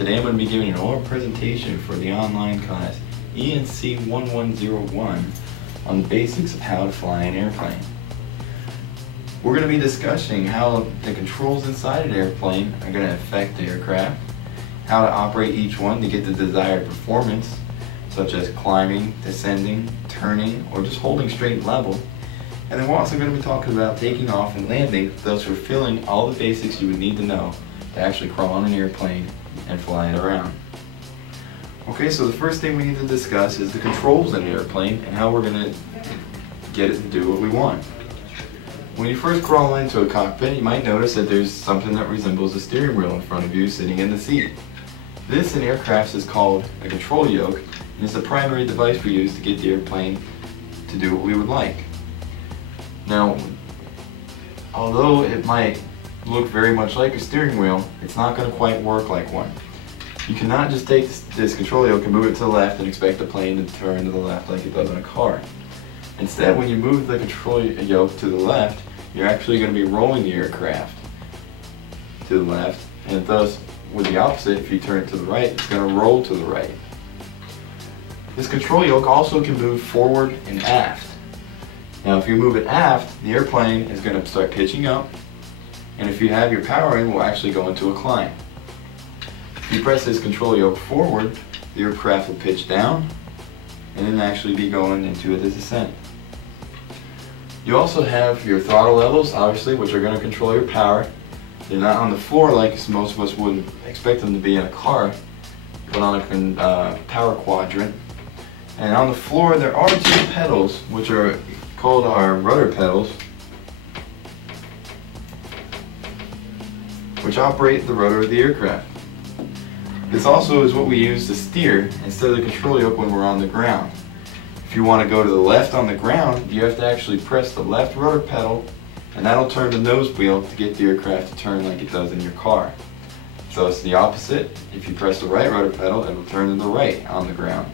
Today I'm going to be giving an oral presentation for the online class ENC 1101 on the basics of how to fly an airplane. We're going to be discussing how the controls inside an airplane are going to affect the aircraft, how to operate each one to get the desired performance, such as climbing, descending, turning, or just holding straight and level. And then we're also going to be talking about taking off and landing, thus fulfilling all the basics you would need to know to actually crawl on an airplane and fly it around. Okay, so the first thing we need to discuss is the controls in an airplane and how we're going to get it to do what we want. When you first crawl into a cockpit, you might notice that there's something that resembles a steering wheel in front of you sitting in the seat. This in aircrafts is called a control yoke, and it's the primary device we use to get the airplane to do what we would like. Now, although it might look very much like a steering wheel, it's not going to quite work like one. You cannot just take this control yoke and move it to the left and expect the plane to turn to the left like it does in a car. Instead, when you move the control yoke to the left, you're actually going to be rolling the aircraft to the left, and thus, with the opposite, if you turn it to the right, it's going to roll to the right. This control yoke also can move forward and aft. Now, if you move it aft, the airplane is going to start pitching up, and if you have your power in, we'll actually go into a climb. If you press this control yoke forward, the aircraft will pitch down, and then actually be going into a descent. You also have your throttle levels, obviously, which are going to control your power. They're not on the floor like most of us would expect them to be in a car, but on a power quadrant. And on the floor, there are two pedals, which are called our rudder pedals, which operate the rudder of the aircraft. This also is what we use to steer instead of the control yoke when we're on the ground. If you want to go to the left on the ground, you have to actually press the left rudder pedal, and that'll turn the nose wheel to get the aircraft to turn like it does in your car. So it's the opposite. If you press the right rudder pedal, it will turn to the right on the ground.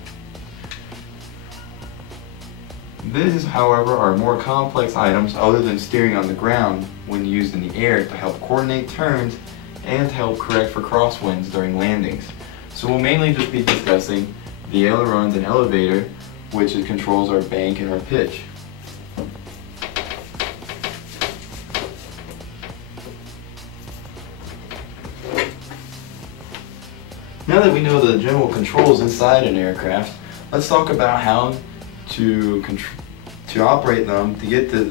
These, however, are more complex items other than steering on the ground when used in the air to help coordinate turns and to help correct for crosswinds during landings. So we'll mainly just be discussing the ailerons and elevator, which controls our bank and our pitch. Now that we know the general controls inside an aircraft, let's talk about how to operate them to get the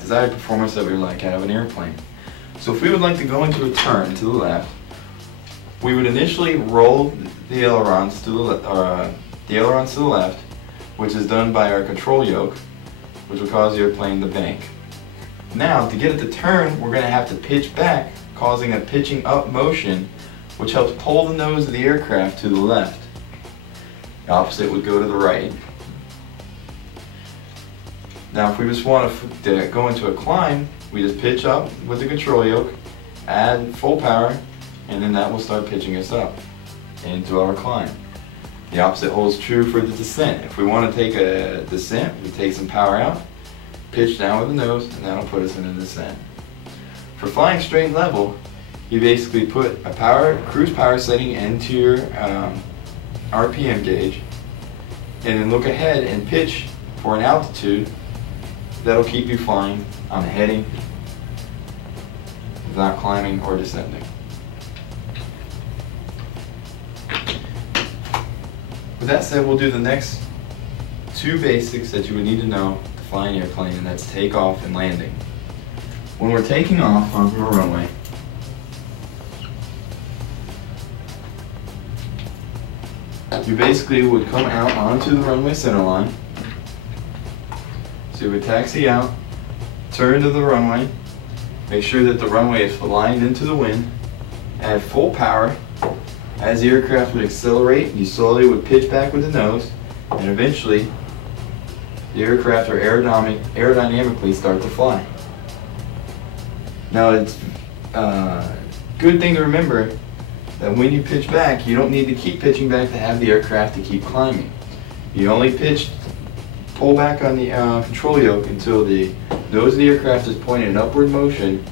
desired performance that we would like out of an airplane. So if we would like to go into a turn to the left, we would initially roll the ailerons to the left, which is done by our control yoke, which will cause the airplane to bank. Now, to get it to turn, we're going to have to pitch back, causing a pitching up motion, which helps pull the nose of the aircraft to the left. The opposite would go to the right. Now, if we just want to go into a climb, we just pitch up with the control yoke, add full power, and then that will start pitching us up into our climb. The opposite holds true for the descent. If we want to take a descent, we take some power out, pitch down with the nose, and that'll put us in a descent. For flying straight and level, you basically put a cruise power setting into your RPM gauge, and then look ahead and pitch for an altitude that'll keep you flying on a heading without climbing or descending. With that said, we'll do the next two basics that you would need to know to fly an airplane, and that's takeoff and landing. When we're taking off onto a runway, you basically would come out onto the runway center line. So you would taxi out, turn to the runway, make sure that the runway is aligned into the wind, add full power. As the aircraft would accelerate, you slowly would pitch back with the nose, and eventually the aircraft will aerodynamically start to fly. Now, it's a good thing to remember that when you pitch back, you don't need to keep pitching back to have the aircraft to keep climbing. You only pull back on the control yoke until the nose of the aircraft is pointed in upward motion,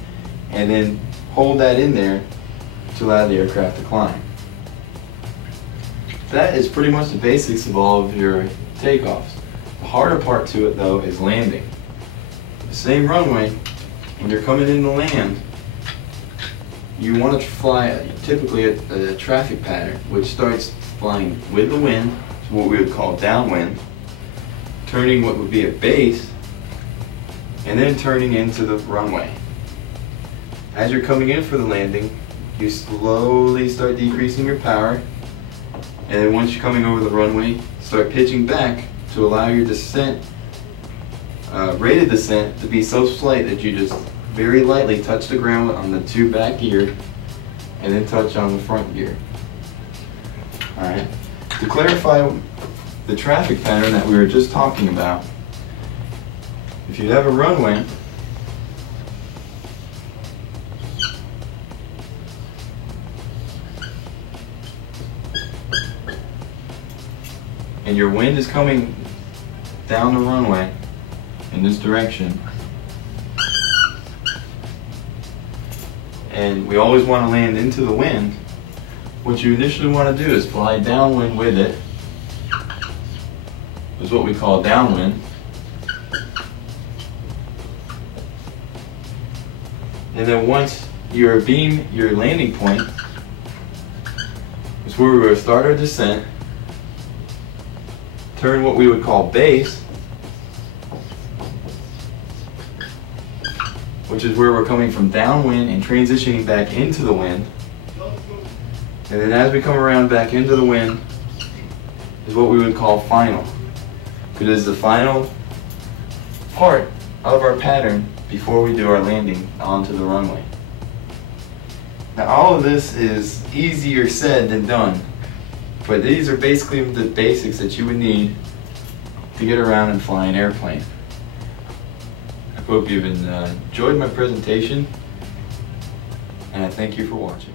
and then hold that in there to allow the aircraft to climb. that is pretty much the basics of all of your takeoffs. The harder part to it though is landing. The same runway, when you're coming in to land, you want to fly typically a traffic pattern which starts flying with the wind, what we would call downwind, turning what would be a base, and then turning into the runway. As you're coming in for the landing, you slowly start decreasing your power, and then once you're coming over the runway, start pitching back to allow your descent, rated descent, to be so slight that you just very lightly touch the ground on the 2 back gear and then touch on the front gear. Alright, to clarify the traffic pattern that we were just talking about, if you have a runway, and your wind is coming down the runway in this direction, and we always want to land into the wind, what you initially want to do is fly downwind with it. Is what we call downwind. And then once your beam, your landing point, is where we will start our descent, turn what we would call base, which is where we're coming from downwind and transitioning back into the wind. And then as we come around back into the wind is what we would call final. It is the final part of our pattern before we do our landing onto the runway. Now all of this is easier said than done, but these are basically the basics that you would need to get around and fly an airplane. I hope you've enjoyed my presentation, and I thank you for watching.